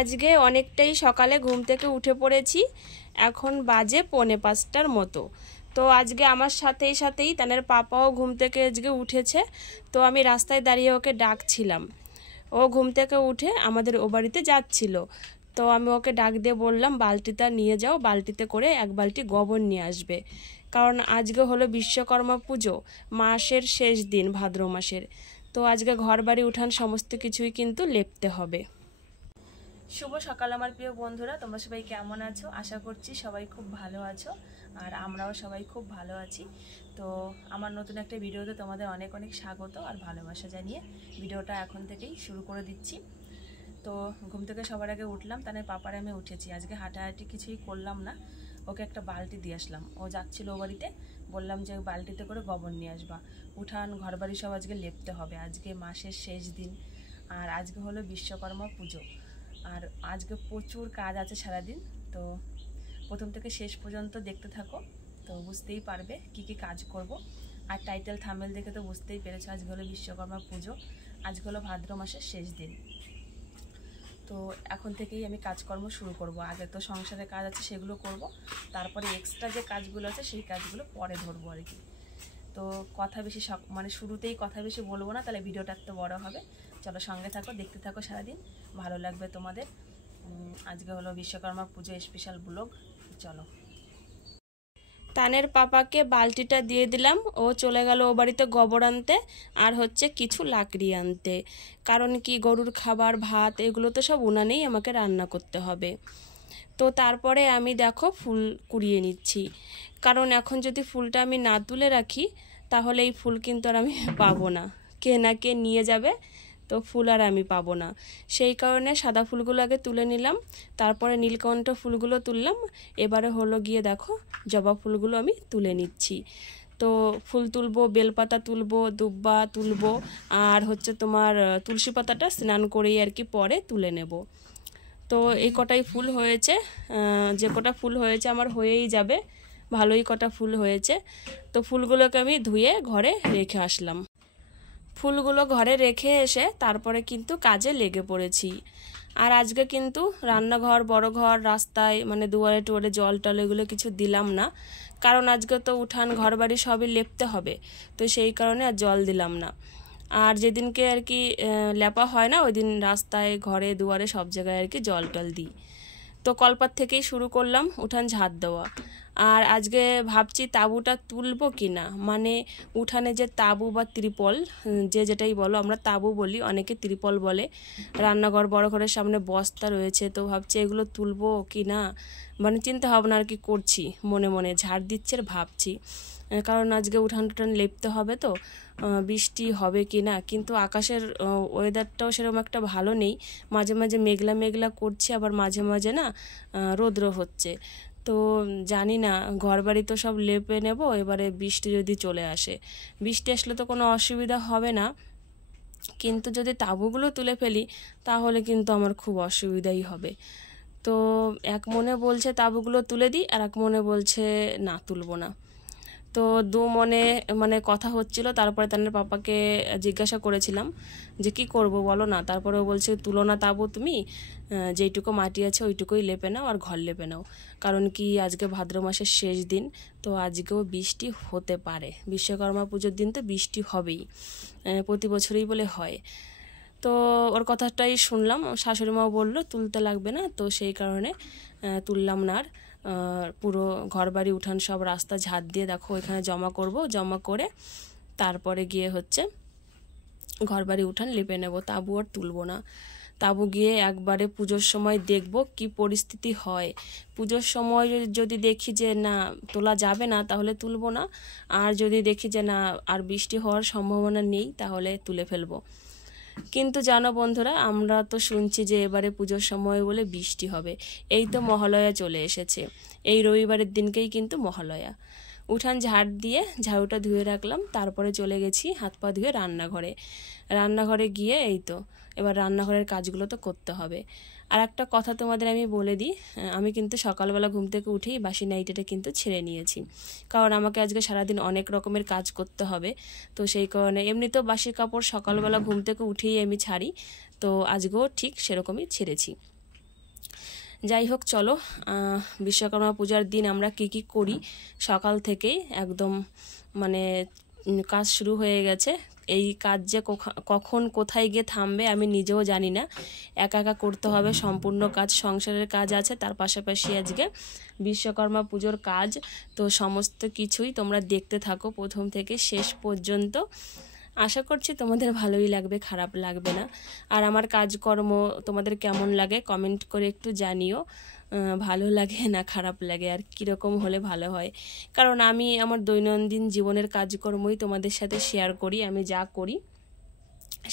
আজকে অনেকটাই সকালে ঘুম থেকে উঠে পড়েছি। এখন বাজে 4:45টার মতো। তো আজকে আমার সাথেই তানের পাপাও ঘুম থেকে আজকে উঠেছে। তো আমি রাস্তায় দাঁড়িয়ে ওকে ডাকছিলাম। ও ঘুম থেকে উঠে আমাদের ও বাড়িতে যাচ্ছিল। তো আমি ওকে ডাক দিয়ে বললাম বালতিটা নিয়ে যাও, বালতিতে করে 1 বালতি গোবর নিয়ে আসবে। কারণ আজকে হলো বিশ্বকর্মা পুজো, মাসের শেষ দিন, ভাদ্র মাসের। তো আজকে ঘর বাড়ি উঠান সমস্ত কিছুই কিন্তু লেপতে হবে। শুভ সকাল আমার প্রিয় বন্ধুরা, তোমরা সবাই কেমন আছো? আশা করছি সবাই খুব ভালো আছো, আর আমরাও সবাই খুব ভালো আছি। তো আমার নতুন একটা ভিডিওতে তোমাদের অনেক অনেক স্বাগত আর ভালোবাসা জানিয়ে ভিডিওটা এখন থেকেই শুরু করে দিচ্ছি। তো ঘুম থেকে সবার আগে উঠলাম, তাহলে পাপারে আমি উঠেছি। আজকে হাঁটাহাঁটি কিছুই করলাম না, ওকে একটা বালতি দিয়ে আসলাম। ও যাচ্ছিল ও বাড়িতে, বললাম যে বালতিতে করে গোবর নিয়ে আসবা। উঠান ঘর বাড়ি সব আজকে লেপতে হবে, আজকে মাসের শেষ দিন, আর আজকে হলো বিশ্বকর্মা পুজো। আর আজকে প্রচুর কাজ আছে সারাদিন। তো প্রথম থেকে শেষ পর্যন্ত দেখতে থাকো, তো বুঝতেই পারবে কি কি কাজ করব। আর টাইটেল থাম্বনেল দেখে তো বুঝতেই পেরেছো আজকে হলো বিশ্বকর্মা পুজো, আজকে হলো ভাদ্র মাসের শেষ দিন। তো এখন থেকেই আমি কাজকর্ম শুরু করব। আগে তো সংসারের কাজ আছে সেগুলো করব, তারপরে এক্সট্রা যে কাজগুলো আছে সেই কাজগুলো পরে ধরবো আর কি। তো কথা বেশি শুরুতেই কথা বেশি বলবো না, তাহলে ভিডিওটা একটু বড় হবে। চলো সঙ্গে থাকো, দেখতে থাকো সারাদিন, ভালো লাগবে তোমাদের। আজকে হলো বিশ্বকর্মা পুজো স্পেশাল ব্লগ। চলো। তানের পাপাকে বালতিটা দিয়ে দিলাম, ও চলে গেল ও বাড়িতে গোবর আনতে আর হচ্ছে কিছু লাকড়ি আনতে। কারণ কি গরুর খাবার ভাত এগুলো তো সব উনানেই আমাকে রান্না করতে হবে। তো তারপরে আমি দেখো ফুল কুড়িয়ে নিচ্ছি, কারণ এখন যদি ফুলটা আমি না তুলে রাখি তাহলে এই ফুল কিন্তু আর আমি পাবো না, কে না কে নিয়ে যাবে, তো ফুল আর আমি পাবো না। সেই কারণে সাদা ফুলগুলো আগে তুলে নিলাম, তারপরে নীলকণ্ঠ ফুলগুলো তুললাম। এবারে হলো গিয়ে দেখো জবা ফুলগুলো আমি তুলে নিচ্ছি। তো ফুল তুলবো, বেলপাতা তুলবো, দুব্বা তুলবো, আর হচ্ছে তোমার তুলসী পাতাটা স্নান করেই আর কি পরে তুলে নেব। তো এই কটাই ফুল হয়েছে, যে কটা ফুল হয়েছে আমার হয়েই যাবে, ভালোই কটা ফুল হয়েছে। তো ফুলগুলোকে আমি ধুয়ে ঘরে রেখে আসলাম। ফুলগুলো ঘরে রেখে এসে তারপরে কিন্তু কাজে লেগে পড়েছি। আর আজকে কিন্তু রান্নাঘর, বড় ঘর, রাস্তায় দুয়ারে টুয়ারে জল টল এগুলো কিছু দিলাম না, কারণ আজকে তো উঠান ঘর বাড়ি সবই লেপতে হবে। তো সেই কারণে আর জল দিলাম না। আর যেদিনকে আর কি লেপা হয় না ওই দিন রাস্তায়, ঘরে, দুয়ারে সব জায়গায় আর কি জল টল দিই। তো কলপাত থেকেই শুরু করলাম উঠান ঝাড় দেওয়া। আর আজকে ভাবছি তাঁবুটা তুলবো কি না, উঠানে যে তাঁবু বা ত্রিপল, যে যেটাই বলো, আমরা তাঁবু বলি, অনেকে ত্রিপল বলে। রান্নাঘর বড় ঘরের সামনে বস্তা রয়েছে, তো ভাবছি এগুলো তুলবো কি না, চিন্তা ভাবনা আর কি করছি, মনে মনে ঝাড় দিচ্ছে আর ভাবছি। কারণ আজকে উঠান টুঠান লেপতে হবে, তো বৃষ্টি হবে কি না। কিন্তু আকাশের ওয়েদারটাও সেরকম একটা ভালো নেই, মাঝে মাঝে মেঘলা মেঘলা করছে, আবার মাঝে মাঝে না রৌদ্র হচ্ছে। তো জানি না, ঘর বাড়ি তো সব লেপে নেব, এবারে বৃষ্টি যদি চলে আসে, বৃষ্টি আসলে তো কোনো অসুবিধা হবে না, কিন্তু যদি তাঁবুগুলো তুলে ফেলি তাহলে কিন্তু আমার খুব অসুবিধাই হবে। তো এক মনে বলছে তাঁবুগুলো তুলে দিই, আর এক মনে বলছে না তুলবো না। তো দু মনে কথা হচ্ছিল। তারপরে তাদের পাপাকে জিজ্ঞাসা করেছিলাম যে কি করব বলো না। তারপরে ও বলছে তুলো না তাবু, তুমি যেইটুকু মাটি আছে ওইটুকুই লেপে নাও আর ঘর লেপে নাও। কারণ কি আজকে ভাদ্র মাসের শেষ দিন, তো আজকেও বৃষ্টি হতে পারে। বিশ্বকর্মা পুজোর দিন তো বৃষ্টি হবেই, প্রতি বছরই বলে হয়। তো ওর কথাটাই শুনলাম, শাশুড়ি মাও বললো তুলতে লাগবে না, তো সেই কারণে তুললাম না। আর পুরো ঘর বাড়ি উঠান সব রাস্তা ঝাড় দিয়ে দেখো এখানে জমা করব, জমা করে তারপরে গিয়ে হচ্ছে ঘর বাড়ি উঠান লেপে নেব, তাঁবু আর তুলবো না। তাঁবু গিয়ে একবারে পুজোর সময় দেখব কি পরিস্থিতি হয়। পুজোর সময় যদি দেখি যে না তোলা যাবে না তাহলে তুলবো না, আর যদি দেখি যে না আর বৃষ্টি হওয়ার সম্ভাবনা নেই তাহলে তুলে ফেলবো। কিন্তু জানো বন্ধুরা, আমরা তো শুনছি যে এবারে পুজোর সময় বলে বৃষ্টি হবে। এই তো মহালয়া চলে এসেছে, এই রবিবারের দিনকেই কিন্তু মহালয়া। উঠান ঝাড় দিয়ে ঝাড়ুটা ধুয়ে রাখলাম, তারপরে চলে গেছি হাত পা ধুয়ে রান্নাঘরে গিয়ে এই তো এবার রান্নাঘরের কাজগুলো তো করতে হবে। আর একটা কথা তোমাদের আমি বলে দিই, আমি কিন্তু সকালবেলা ঘুম থেকে উঠেই বাসি নাইটিটা কিন্তু ছেড়ে নিয়েছি, কারণ আমাকে আজকে সারাদিন অনেক রকমের কাজ করতে হবে। তো সেই কারণে এমনিতেও বাসি কাপড় সকালবেলা ঘুম থেকে উঠেই আমি ছাড়ি, তো আজকেও ঠিক সেরকমই ছেড়েছি। যাই হোক, চলো বিশ্বকর্মা পূজার দিন আমরা কি করি সকাল থেকেই একদম মানে কাজ শুরু হয়ে গেছে। এই কাজ যে কখন কোথায় গিয়ে থামবে আমি নিজেও জানি না। একা একা করতে হবে সম্পূর্ণ কাজ, সংসারের কাজ আছে, তার পাশাপাশি আজকে বিশ্বকর্মা পুজোর কাজ। তো সমস্ত কিছুই তোমরা দেখতে থাকো প্রথম থেকে শেষ পর্যন্ত। আশা করছি তোমাদের ভালোই লাগবে, খারাপ লাগবে না। আর আমার কাজকর্ম তোমাদের কেমন লাগে কমেন্ট করে একটু জানিও, ভালো লাগে না খারাপ লাগে, আর কীরকম হলে ভালো হয়। কারণ আমি আমার দৈনন্দিন জীবনের কাজকর্মই তোমাদের সাথে শেয়ার করি, আমি যা করি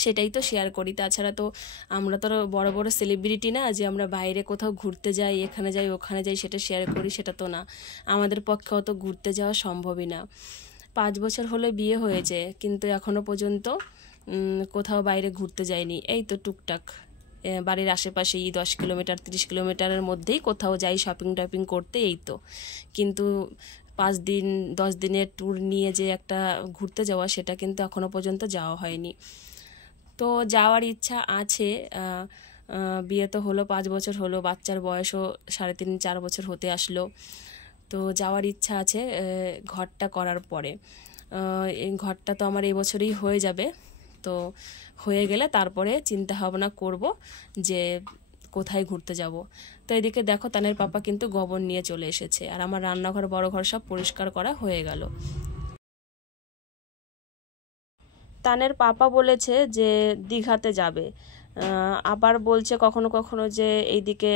সেটাই তো শেয়ার করি। তাছাড়া তো আমরা তো বড় বড় সেলিব্রিটি না যে আমরা বাইরে কোথাও ঘুরতে যাই, এখানে যাই ওখানে যাই সেটা শেয়ার করি, সেটা তো না। আমাদের পক্ষে অত ঘুরতে যাওয়া সম্ভবই না। 5 বছর হলে বিয়ে হয়েছে, কিন্তু এখনও পর্যন্ত কোথাও বাইরে ঘুরতে যাইনি। এই তো টুকটাক বাড়ির আশেপাশেই 10 কিলোমিটার 30 কিলোমিটারের মধ্যেই কোথাও যাই শপিং টপিং করতে, এই তো। কিন্তু 5 দিন 10 দিনের ট্যুর নিয়ে যে একটা ঘুরতে যাওয়া, সেটা কিন্তু এখনও পর্যন্ত যাওয়া হয়নি। তো যাওয়ার ইচ্ছা আছে। বিয়ে তো হলো 5 বছর হলো, বাচ্চার বয়সও 3.5-4 বছর হতে আসলো। তো যাওয়ার ইচ্ছা আছে ঘরটা করার পরে। এই ঘরটা তো আমার এই বছরই হয়ে যাবে। তো হয়ে গেলে তারপরে চিন্তা ভাবনা করব যে কোথায় ঘুরতে যাব। তো এদিকে দেখো তানের পাপা কিন্তু গোবর নিয়ে চলে এসেছে, আর আমার রান্নাঘর বড় ঘর সব পরিষ্কার করা হয়ে গেল। তানের পাপা বলেছে যে দীঘাতে যাবে, আবার বলছে কখনো কখনো যে এইদিকে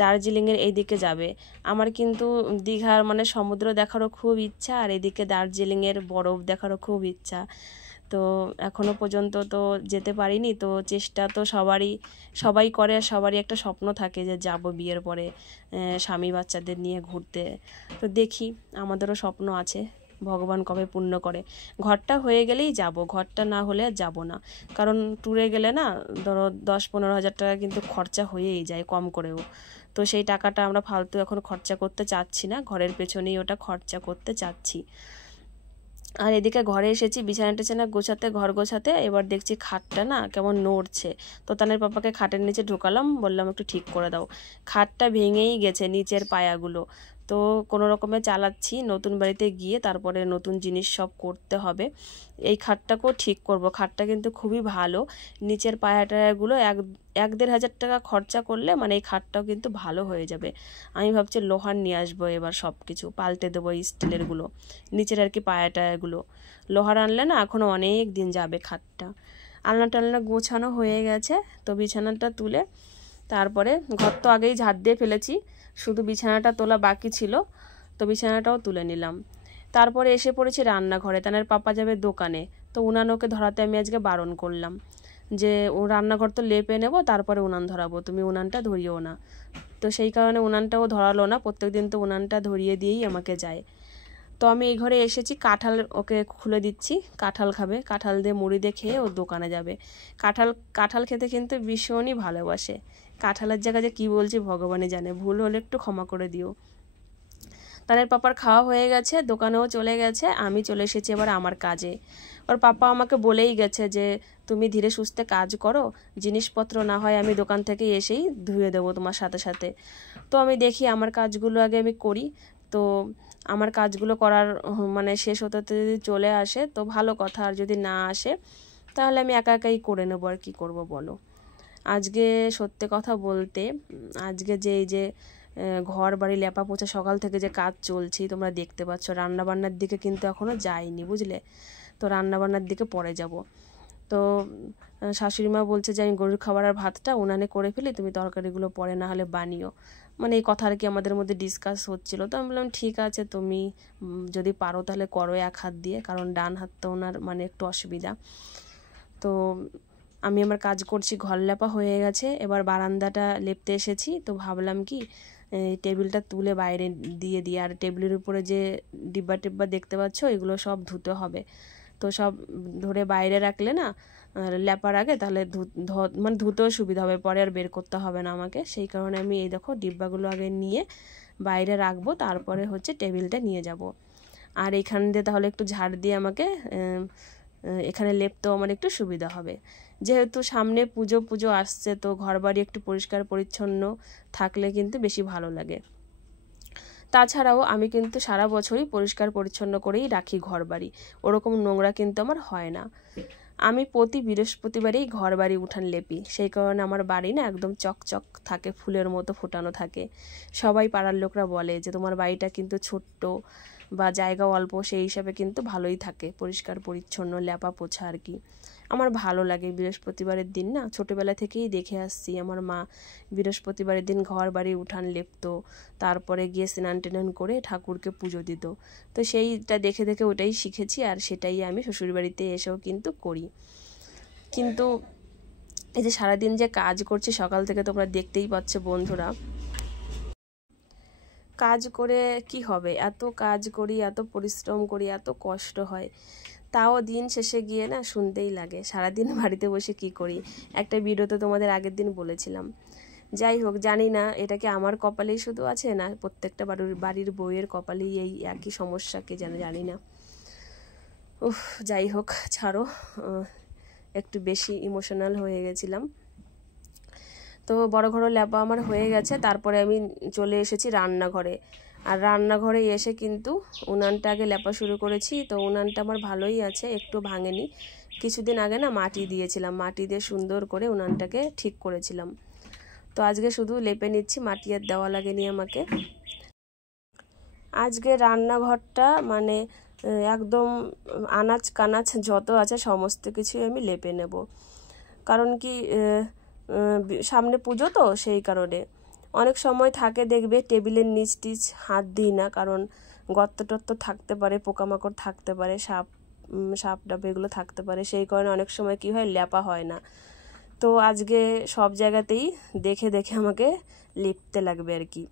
দার্জিলিংয়ের এইদিকে যাবে। আমার কিন্তু দীঘার মানে সমুদ্র দেখারও খুব ইচ্ছা, আর এদিকে দার্জিলিংয়ের বরফ দেখারও খুব ইচ্ছা। তো এখনও পর্যন্ত তো যেতে পারিনি। তো চেষ্টা তো সবাই করে, আর সবারই একটা স্বপ্ন থাকে যে যাব বিয়ের পরে স্বামী বাচ্চাদের নিয়ে ঘুরতে। তো দেখি, আমাদেরও স্বপ্ন আছে, ভগবান কবে পূর্ণ করে। ঘরটা হয়ে গেলেই যাব, ঘরটা না হলে আর যাব না। কারণ ট্যুরে গেলে না ধরো 10-15 হাজার টাকা কিন্তু খরচা হয়েই যায় কম করেও। তো সেই টাকাটা আমরা ফালতু এখন খরচা করতে চাচ্ছি না, ঘরের পেছনেই ওটা খরচা করতে চাচ্ছি। আর এদিকে ঘরে এসেছি বিছানা টিছানা গোছাতে, ঘর গোছাতে। এবার দেখছি খাটটা না কেমন নড়ছে। তো তানের পাপাকে খাটের নিচে ঢুকালাম, বললাম একটু ঠিক করে দাও। খাটটা ভেঙেই গেছে নিচের পায়াগুলো। তো কোনো রকমে চালাচ্ছি, নতুন বাড়িতে গিয়ে তারপরে নতুন জিনিস সব করতে হবে। এই খাটটাকেও ঠিক করব। খাটটা কিন্তু খুবই ভালো, নিচের পায়াটাগুলো 1-1.5 হাজার টাকা খরচা করলে মানে এই খাটটাও কিন্তু ভালো হয়ে যাবে। আমি ভাবছি লোহার নিয়ে আসবো, এবার সব কিছু পাল্টে দেবো, স্টিলেরগুলো নিচের আর কি পায়াটাগুলো। লোহার আনলে না এখনও অনেক দিন যাবে খাটটা। আলনা টালনা গোছানো হয়ে গেছে। তো বিছানাটা তুলে তারপরে ঘর তো আগেই ঝাড় দিয়ে ফেলেছি, শুধু বিছানাটা তোলা বাকি ছিল। তো বিছানাটাও তুলে নিলাম। তারপরে এসে পড়েছি রান্নাঘরে। তানের পাপা যাবে দোকানে, তো উনান ওকে ধরাতে আমি আজকে বারণ করলাম যে ও রান্নাঘর তো লেপে নেব, তারপরে উনান ধরাবো, তুমি উনানটা ধরিও না। তো সেই কারণে উনানটাও ধরালো না, প্রত্যেকদিন তো উনানটা ধরিয়ে দিয়েই আমাকে যায়। তো আমি এই ঘরে এসেছি, কাঁঠাল ওকে খুলে দিচ্ছি, কাঁঠাল খাবে, কাঁঠাল দিয়ে মুড়ি দিয়ে খেয়ে ও দোকানে যাবে। কাঁঠাল খেতে কিন্তু ভীষণই ভালোবাসে। কাঁঠালের জায়গায় যে কী বলছি ভগবানই জানে, ভুল হলে একটু ক্ষমা করে দিও। তানের পাপার খাওয়া হয়ে গেছে, দোকানেও চলে গেছে, আমি চলে এসেছি এবার আমার কাজে। ওর পাপা আমাকে বলেই গেছে যে তুমি ধীরে সুস্থে কাজ করো, জিনিসপত্র না হয় আমি দোকান থেকে এসেই ধুয়ে দেবো তোমার সাথে সাথে। তো আমি দেখি আমার কাজগুলো আগে আমি করি। তো আমার কাজগুলো করার মানে শেষ হতে যদি চলে আসে তো ভালো কথা, আর যদি না আসে তাহলে আমি একা একাই করে নেবো, আর কী করবো বলো। আজকে সত্যি কথা বলতে, আজকে যে এই যে ঘর বাড়ি লেপা পোছা সকাল থেকে যে কাজ চলছে তোমরা দেখতে পাচ্ছ, রান্নাবান্নার দিকে কিন্তু এখনও যাইনি, বুঝলে। তো রান্নাবান্নার দিকে পরে যাব। তো শাশুড়ি মা বলছে যে আমি গরুর খাবার আর ভাতটা উনানে করে ফেলি, তুমি তরকারিগুলো পরে না হলে বানিও। মানে এই কথা আর কি আমাদের মধ্যে ডিসকাস হচ্ছিলো। তো আমি বললাম ঠিক আছে, তুমি যদি পারো তাহলে করো এক হাত দিয়ে, কারণ ডান হাতটা ওনার মানে একটু অসুবিধা। তো আমি আমার কাজ করছি, ঘর লেপা হয়ে গেছে, এবার বারান্দাটা লেপতে এসেছি। তো ভাবলাম কি টেবিলটা তুলে বাইরে দিয়ে দিই, আর টেবিলের উপরে যে ডিব্বা টিব্বা দেখতে পাচ্ছ এগুলো সব ধুতে হবে। তো সব ধরে বাইরে রাখলে না লেপার আগে তাহলে মানে ধুতেও সুবিধা হবে, পরে আর বের করতে হবে না আমাকে। সেই কারণে আমি এই দেখো ডিব্বাগুলো আগে নিয়ে বাইরে রাখবো, তারপরে হচ্ছে টেবিলটা নিয়ে যাব। আর এখান দিয়ে তাহলে একটু ঝাড় দিয়ে আমাকে এখানে লেপতেও আমার একটু সুবিধা হবে। যেহেতু সামনে পুজো আসছে, তো ঘরবাড়ি একটু পরিষ্কার পরিচ্ছন্ন থাকলে কিন্তু বেশি ভালো লাগে। তাছাড়াও আমি কিন্তু সারা বছরই পরিষ্কার পরিচ্ছন্ন করেই রাখি ঘরবাড়ি, ওরকম নোংরা কিন্তু আমার হয় না। আমি প্রতি বৃহস্পতিবারেই ঘরবাড়ি উঠান লেপি, সেই কারণে আমার বাড়ি না একদম চকচক থাকে, ফুলের মতো ফোটানো থাকে। সবাই পাড়ার লোকরা বলে যে তোমার বাড়িটা কিন্তু ছোট্ট বা জায়গা অল্প, সেই হিসাবে কিন্তু ভালোই থাকে, পরিষ্কার পরিচ্ছন্ন লেপা পোছা আর কি। আমার ভালো লাগে বৃহস্পতিবারের দিন না, ছোটোবেলা থেকেই দেখে আসছি আমার মা বৃহস্পতিবারের দিন ঘর বাড়ি উঠান লেপতো, তারপরে গিয়ে স্নান টেনান করে ঠাকুরকে পুজো দিত। তো সেইটা দেখে দেখে ওটাই শিখেছি, আর সেটাই আমি শ্বশুরবাড়িতে এসেও কিন্তু করি। কিন্তু এই যে সারাদিন যে কাজ করছি সকাল থেকে, তোমরা দেখতেই পাচ্ছ বন্ধুরা, কাজ করে কি হবে, এত কাজ করি, এত পরিশ্রম করি, এত কষ্ট হয়, তাও দিন শেষে গিয়ে না শুনতেই লাগে সারাদিন বাড়িতে বসে কি করি। একটা ভিডিওতে তোমাদের আগের দিন বলেছিলাম। যাই হোক, জানি না এটা কি আমার কপালেই শুধু আছে না প্রত্যেকটা বাড়ির বউয়ের কপালেই এই একই সমস্যা, কে জানি না। উফ, যাই হোক, ছাড়ো, একটু বেশি ইমোশনাল হয়ে গেছিলাম। তো বড় ঘর লেপা আমার হয়ে গেছে, তারপরে আমি চলে এসেছি রান্নাঘরে। আর রান্নাঘরে এসে কিন্তু উনানটা আগে লেপা শুরু করেছি। তো উনানটা আমার ভালোই আছে, একটু ভাঙেনি। কিছুদিন আগে না মাটি দিয়েছিলাম, মাটি দিয়ে সুন্দর করে উনানটাকে ঠিক করেছিলাম। তো আজকে শুধু লেপে নিচ্ছি, মাটি আর দেওয়া লাগেনি আমাকে। আজকে রান্নাঘরটা মানে একদম আনাজ কানাজ যত আছে সমস্ত কিছুই আমি লেপে নেব। কারণ কি, সামনে পুজো তো, সেই কারণে অনেক সময় থাকে দেখবে টেবিলের নিচ টিচ হাত দিই না, কারণ গর্ত টর্ত থাকতে পারে, পোকামাকড় থাকতে পারে, সাপ ডাব এগুলো থাকতে পারে, সেই কারণে অনেক সময় কি হয়, লেপা হয় না। তো আজকে সব জায়গাতেই দেখে দেখে আমাকে লিপতে লাগবে আর কি।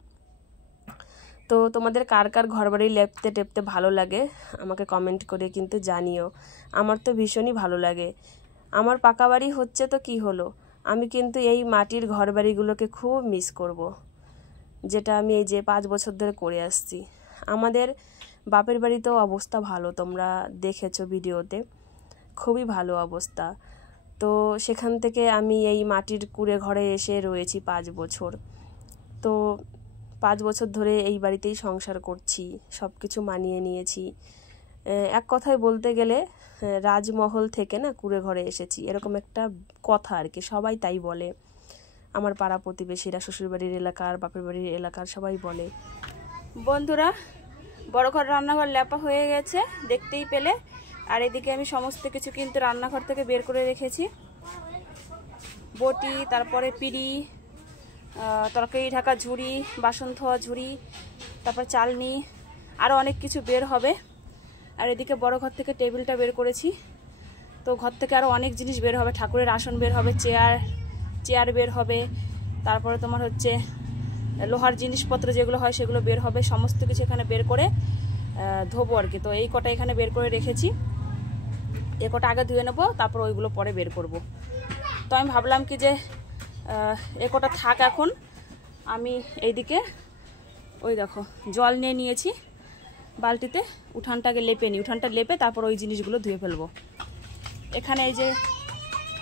তো তোমাদের কার কার ঘরবাড়ি লেপতে টেপতে ভালো লাগে আমাকে কমেন্ট করে কিন্তু জানিও। আমার তো ভীষণই ভালো লাগে। আমার পাকা বাড়ি হচ্ছে তো কি হলো, আমি কিন্তু এই মাটির ঘরবাড়িগুলোকে খুব মিস করব, যেটা আমি এই যে 5 বছর ধরে করে আসছি। আমাদের বাপের বাড়িতেও অবস্থা ভালো, তোমরা দেখেছো ভিডিওতে, খুবই ভালো অবস্থা। তো সেখান থেকে আমি এই মাটির কুঁড়ে ঘরে এসে রয়েছি 5 বছর। তো 5 বছর ধরে এই বাড়িতেই সংসার করছি, সব কিছু মানিয়ে নিয়েছি। এক কথায় বলতে গেলে রাজমহল থেকে না কুঁড়ে ঘরে এসেছি, এরকম একটা কথা আর কি, সবাই তাই বলে। আমার পাড়া প্রতিবেশীরা, শ্বশুরবাড়ির এলাকার, বাপের বাড়ির এলাকার সবাই বলে। বন্ধুরা, বড় ঘর রান্নাঘর লেপা হয়ে গেছে, দেখতেই পেলে। আর এদিকে আমি সমস্ত কিছু কিন্তু রান্নাঘর থেকে বের করে রেখেছি, বটি, তারপরে পিঁড়ি, তরকারি ঢাকা ঝুড়ি, বাসন ধোয়া ঝুড়ি, তারপর চালনি, আরও অনেক কিছু বের হবে। আর এদিকে বড় ঘর থেকে টেবিলটা বের করেছি। তো ঘর থেকে আরও অনেক জিনিস বের হবে, ঠাকুরের আসন বের হবে, চেয়ার বের হবে, তারপরে তোমার হচ্ছে লোহার জিনিসপত্র যেগুলো হয় সেগুলো বের হবে, সমস্ত কিছু এখানে বের করে ধোবো আর কি। তো এই কটা এখানে বের করে রেখেছি, এ কটা আগে ধুয়ে নেবো, তারপর ওইগুলো পরে বের করব। তো আমি ভাবলাম কি যে এ কটা থাক এখন, আমি এইদিকে ওই দেখো জল নিয়ে নিয়েছি বালতিতে, উঠানটাকে লেপে নিই, উঠানটা লেপে তারপর ওই জিনিসগুলো ধুয়ে ফেলবো। এখানে এই যে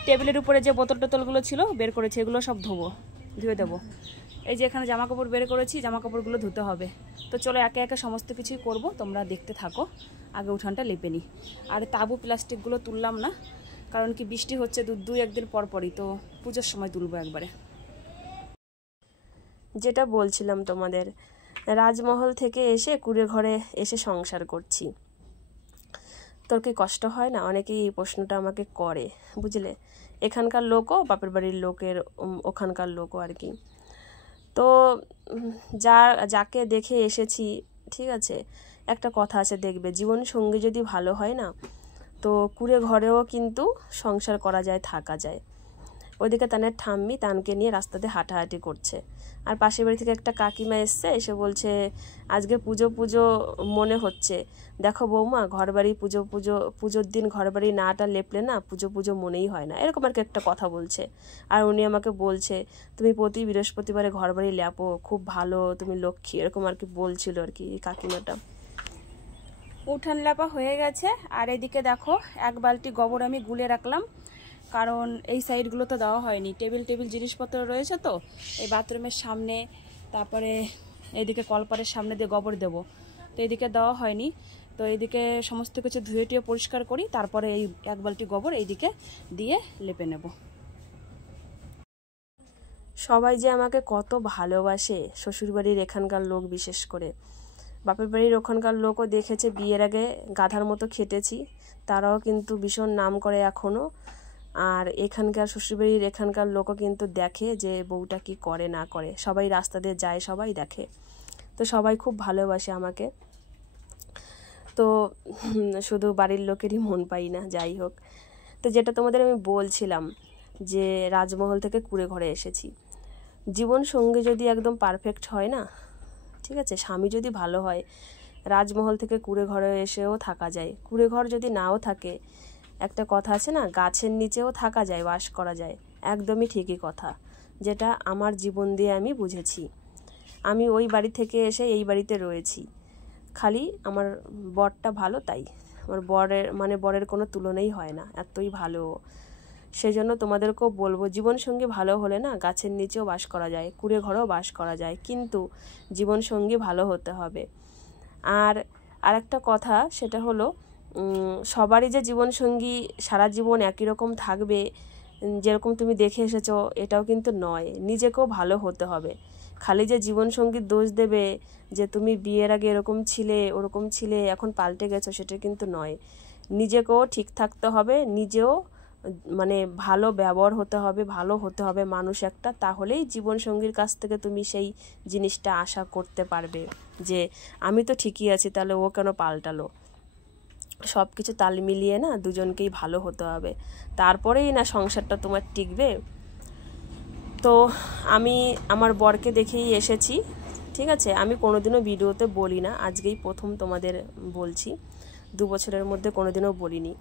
টেবিলের উপরে যে বোতল টোতলগুলো ছিল বের করেছি, এগুলো সব ধুয়ে দেবো। এই যে এখানে জামা কাপড় বের করেছি, জামা কাপড়গুলো ধুতে হবে। তো চলো একে একে সমস্ত কিছুই করবো, তোমরা দেখতে থাকো। আগে উঠানটা লেপে নিই। আর তাবু প্লাস্টিকগুলো তুললাম না, কারণ কি বৃষ্টি হচ্ছে দুই একদিন পরই, তো পুজোর সময় তুলবো একবারে। যেটা বলছিলাম তোমাদের, রাজমহল থেকে এসে কুঁড়ে ঘরে এসে সংসার করছি। তোর কি কষ্ট হয় না? অনেকেই এই প্রশ্নটা আমাকে করে, বুঝলে, এখানকার লোকও, বাপের বাড়ির লোকের ওখানকার লোকও আর কি। তো যাকে দেখে এসেছি, ঠিক আছে, একটা কথা আছে দেখবে, জীবন সঙ্গী যদি ভালো হয় না, তো কুঁড়ে ঘরেও কিন্তু সংসার করা যায়, থাকা যায়। ওইদিকে তানের ঠাম্মি তানকে নিয়ে রাস্তাতে হাঁটাহাঁটি করছে, আর পাশের বাড়ি থেকে একটা কাকিমা এসছে, এসে বলছে আজকে পুজো মনে হচ্ছে, দেখো বৌমা, ঘরবাড়ি পুজোর দিন ঘরবাড়ি নাটা লেপলে না পুজো মনেই হয় না, এরকম আর কি একটা কথা বলছে। আর উনি আমাকে বলছে তুমি প্রতি বৃহস্পতিবারে ঘরবাড়ি লেপো, খুব ভালো, তুমি লক্ষ্মী, এরকম আর কি বলছিল আর কি কাকিমাটা। উঠান লেপা হয়ে গেছে, আর এদিকে দেখো 1 বালতি গোবর আমি গুলে রাখলাম, কারণ এই সাইডগুলো তো দেওয়া হয়নি, টেবিল জিনিসপত্র রয়েছে তো এই বাথরুমের সামনে, তারপরে এইদিকে কলপারের সামনে দিয়ে গোবর দেবো, তো এইদিকে দেওয়া হয়নি। তো এইদিকে সমস্ত কিছু ধুয়ে টুয়ে পরিষ্কার করি, তারপরে এই 1 বালতি গোবর এইদিকে দিয়ে লেপে নেব। সবাই যে আমাকে কত ভালোবাসে, শ্বশুরবাড়ির এখানকার লোক বিশেষ করে। বাপের বাড়ির ওখানকার লোকও দেখেছে বিয়ের আগে গাধার মতো খেটেছি, তারাও কিন্তু ভীষণ নাম করে এখনও। আর এখানকার শ্বশুরবাড়ির এখানকার লোকও কিন্তু দেখে যে বউটা কি করে না করে, সবাই রাস্তা দিয়ে যায়, সবাই দেখে। তো সবাই খুব ভালোবাসে আমাকে। তো শুধু বাড়ির লোকেরই মন পাই না, যাই হোক। তো যেটা তোমাদের আমি বলছিলাম যে রাজমহল থেকে কুঁড়ে ঘরে এসেছি। জীবন সঙ্গী যদি একদম পারফেক্ট হয় না, ঠিক আছে, স্বামী যদি ভালো হয়, রাজমহল থেকে কুঁড়ে ঘরে এসেও থাকা যায়। কুঁড়ে ঘর যদি নাও থাকে, একটা কথা আছে না, গাছের নিচেও থাকা যায়, বাস করা যায়। একদমই ঠিকই কথা, যেটা আমার জীবন দিয়ে আমি বুঝেছি। আমি ওই বাড়ি থেকে এসে এই বাড়িতে রয়েছি, খালি আমার বরটা ভালো, তাই আমার বরের কোনো তুলনাই হয় না, এতই ভালো। সেই জন্য তোমাদেরকেও বলবো, জীবনসঙ্গী ভালো হলে না গাছের নিচেও বাস করা যায়, কুঁড়ে ঘরেও বাস করা যায়, কিন্তু জীবনসঙ্গী ভালো হতে হবে। আর আরেকটা কথা, সেটা হলো সবারই যে জীবনসঙ্গী সারা জীবন একই রকম থাকবে, যেরকম তুমি দেখে এসেছো, এটাও কিন্তু নয়। নিজেকেও ভালো হতে হবে। খালি যে জীবনসঙ্গীর দোষ দেবে যে তুমি বিয়ের আগে এরকম ছিলে, ওরকম ছিলে, এখন পাল্টে গেছো, সেটা কিন্তু নয়। নিজেকেও ঠিক থাকতে হবে, নিজেও মানে ভালো ব্যবহার হতে হবে, ভালো হতে হবে মানুষ একটা, তাহলেই জীবনসঙ্গীর কাছ থেকে তুমি সেই জিনিসটা আশা করতে পারবে যে আমি তো ঠিকই আছি, তাহলে ও কেন পাল্টালো। সব কিছু তাল মিলিয়ে না দুজনকেই ভালো হতে হবে, তারপরেই না সংসারটা তোমার টিকবে। তো আমি আমার বরকে দেখেই এসেছি, ঠিক আছে। আমি কোনোদিনও ভিডিওতে বলি না, আজকেই প্রথম তোমাদের বলছি। 2 বছরের মধ্যে কোনোদিনও বলিনি।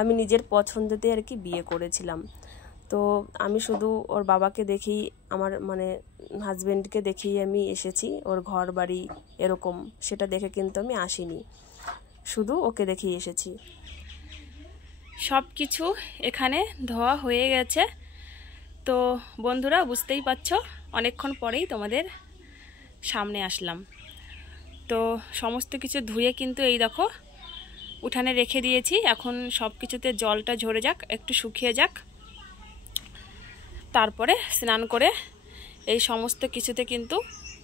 আমি নিজের পছন্দতে আর কি বিয়ে করেছিলাম। তো আমি শুধু ওর বাবাকে দেখেই, আমার মানে হাজব্যান্ডকে দেখেই আমি এসেছি। ওর ঘর বাড়ি এরকম সেটা দেখে কিন্তু আমি আসিনি, শুধু ওকে দেখেই এসেছি। সব কিছু এখানে ধোয়া হয়ে গেছে। তো বন্ধুরা, বুঝতেই পারছো অনেকক্ষণ পরেই তোমাদের সামনে আসলাম। তো সমস্ত কিছু ধুয়ে কিন্তু এই দেখো উঠানে রেখে দিয়েছি। এখন সব কিছুতে জলটা ঝরে যাক, একটু শুকিয়ে যাক, তারপরে স্নান করে এই সমস্ত কিছুতে কিন্তু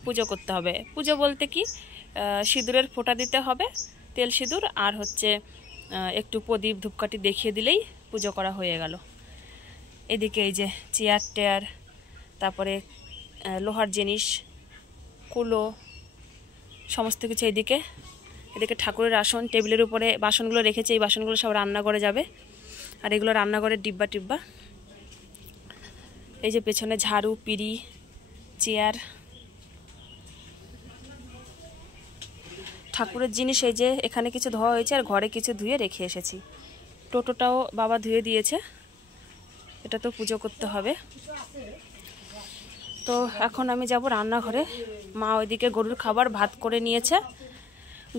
পুজো করতে হবে। পুজো বলতে কি, সিঁদুরের ফোঁটা দিতে হবে, তেল সিঁদুর, আর হচ্ছে একটু প্রদীপ ধূপকাঠি দেখিয়ে দিলেই পুজো করা হয়ে গেল। এদিকে এই যে চেয়ার টেয়ার, তারপরে লোহার জিনিস, কুলো, সমস্ত কিছু এদিকে ঠাকুরের আসন, টেবিলের উপরে বাসনগুলো রেখেছে, এই বাসনগুলো সব রান্নাঘরে যাবে, আর এগুলো রান্নাঘরের ডিব্বা টিব্বা। এই যে পেছনে ঝাড়ু, পিঁড়ি, চেয়ার, ঠাকুরের জিনিস এই যে এখানে কিছু ধোয়া হয়েছে, আর ঘরে কিছু ধুয়ে রেখে এসেছি। টোটোটাও বাবা ধুয়ে দিয়েছে, এটা তো পুজো করতে হবে। তো এখন আমি যাব রান্নাঘরে। মা ওইদিকে গরুর খাবার ভাত করে নিয়েছে,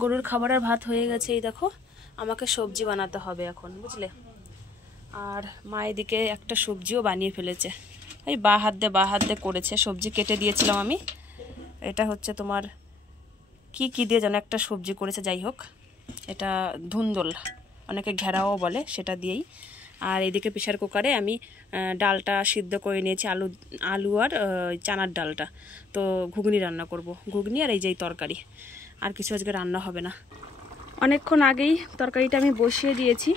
গরুর খাবারের ভাত হয়ে গেছে। এই দেখো, আমাকে সবজি বানাতে হবে এখন, বুঝলে। আর মা এদিকে একটা সবজিও বানিয়ে ফেলেছে, এই বা হাত দিয়ে করেছে। সবজি কেটে দিয়েছিলাম আমি, এটা হচ্ছে তোমার কি দিয়ে যেন একটা সবজি করেছে, যাই হোক, এটা ধুন্দল, অনেকে ঘেরাও বলে, সেটা দিয়েই। আর এদিকে প্রেসার কুকারে আমি ডালটা সিদ্ধ করে নিয়েছি, আলু আর চানার ডালটা। তো ঘুগনি রান্না করব, ঘুগনি আর এই যে তরকারি, আর কিছু আজকে রান্না হবে না। অনেকক্ষণ আগেই তরকারিটা আমি বসিয়ে দিয়েছি,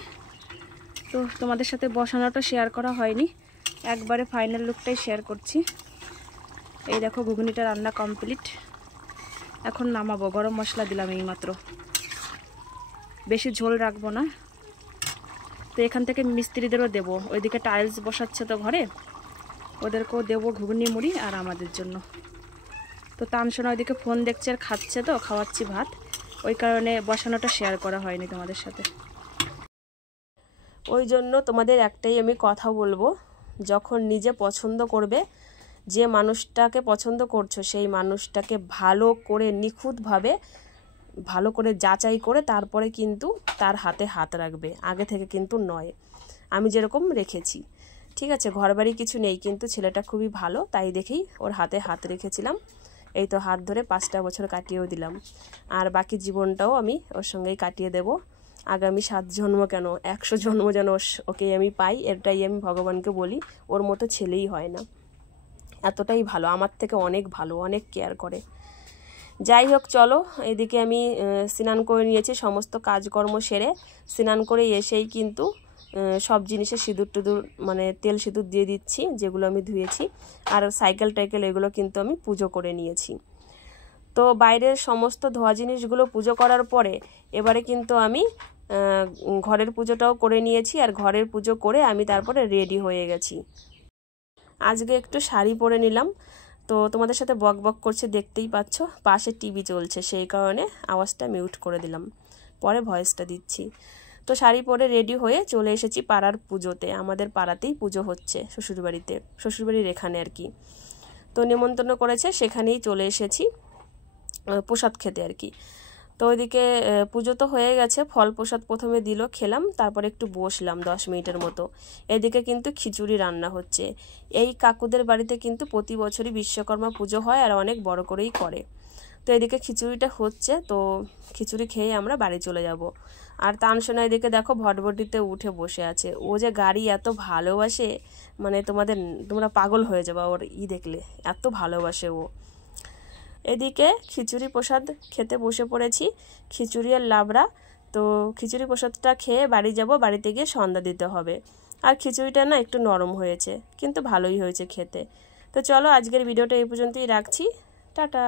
তো তোমাদের সাথে বসানোটা শেয়ার করা হয়নি, একবারে ফাইনাল লুকটাই শেয়ার করছি। এই দেখো ঘুগনিটা রান্না কমপ্লিট, এখন নামাবো। গরম মশলা দিলাম এইমাত্র, বেশি ঝোল রাখবো না। তো এখান থেকে মিস্ত্রিদেরও দেবো, ওইদিকে টাইলস বসাচ্ছে তো ঘরে, ওদেরকেও দেবো ঘুগনি মুড়ি আর আমাদের জন্য। তো তানসোনা ওইদিকে ফোন দেখছে আর খাচ্ছে, তো খাওয়াচ্ছি ভাত, ওই কারণে বসানোটা শেয়ার করা হয়নি তোমাদের সাথে। ওই জন্য তোমাদের একটাই আমি কথা বলবো, যখন নিজে পছন্দ করবে, যে মানুষটাকে পছন্দ করছো সেই মানুষটাকে ভালো করে নিখুঁতভাবে ভালো করে যাচাই করে তারপরে কিন্তু তার হাতে হাত রাখবে, আগে থেকে কিন্তু নয়। আমি যেরকম রেখেছি, ঠিক আছে, ঘর বাড়ি কিছু নেই, কিন্তু ছেলেটা খুবই ভালো, তাই দেখেই ওর হাতে হাত রেখেছিলাম। এই তো হাত ধরে 5টা বছর কাটিয়েও দিলাম, আর বাকি জীবনটাও আমি ওর সঙ্গেই কাটিয়ে দেব। আগামী 7 জন্ম কেন 100 জন্ম যেন ওকে আমি পাই, এটাই আমি ভগবানকে বলি। ওর মতো ছেলেই হয় না, এতটাই ভালো, আমার থেকে অনেক ভালো, অনেক কেয়ার করে। যাই হোক চলো, এদিকে আমি স্নান করে নিয়েছি, সমস্ত কাজকর্ম সেরে স্নান করে এসেই কিন্তু সব জিনিসে সিঁদুর টিঁদুর মানে তেল সিঁদুর দিয়ে দিচ্ছি, যেগুলো আমি ধুয়েছি। আর সাইকেল টাইকেল এগুলো কিন্তু আমি পুজো করে নিয়েছি। তো বাইরের সমস্ত ধোয়া জিনিসগুলো পুজো করার পরে এবারে কিন্তু আমি ঘরের পুজোটাও করে নিয়েছি, আর ঘরের পুজো করে আমি তারপরে রেডি হয়ে গেছি। আজকে একটু শাড়ি পরে নিলাম, তো তোমাদের সাথে বক বক করছে দেখতেই পাচ্ছ, পাশে টিভি চলছে, সেই কারণে আওয়াজটা মিউট করে দিলাম, পরে ভয়েসটা দিচ্ছি। তো শাড়ি পরে রেডি হয়ে চলে এসেছি পাড়ার পুজোতে। আমাদের পাড়াতেই পুজো হচ্ছে, শ্বশুরবাড়িতে, শ্বশুরবাড়ির এখানে আর কি। তো নিমন্ত্রণ করেছে, সেখানেই চলে এসেছি প্রসাদ খেতে আর কি। তো ওইদিকে পুজো তো হয়ে গেছে, ফল প্রসাদ প্রথমে দিল, খেলাম, তারপরে একটু বসলাম 10 মিনিটের মতো। এদিকে কিন্তু খিচুড়ি রান্না হচ্ছে। এই কাকুদের বাড়িতে কিন্তু প্রতি বছরই বিশ্বকর্মা পুজো হয়, আর অনেক বড় করেই করে। তো এদিকে খিচুড়িটা হচ্ছে, তো খিচুড়ি খেয়ে আমরা বাড়ি চলে যাব। আর তানসোনা এদিকে দেখো ভটভটিতে উঠে বসে আছে। ও যে গাড়ি এত ভালোবাসে, মানে তোমরা পাগল হয়ে যাবে ওর দেখলে, এত ভালোবাসে ও। এদিকে খিচুড়ি প্রসাদ খেতে বসে পড়েছি, খিচুড়ি আর লাবড়া। তো খিচুড়ি প্রসাদটা খেয়ে বাড়ি যাব, বাড়িতে গিয়ে সন্ধ্যা দিতে হবে। আর খিচুড়িটা না একটু নরম হয়েছে, কিন্তু ভালোই হয়েছে খেতে। তো চলো আজকের ভিডিওটা এই পর্যন্তই রাখছি, টাটা।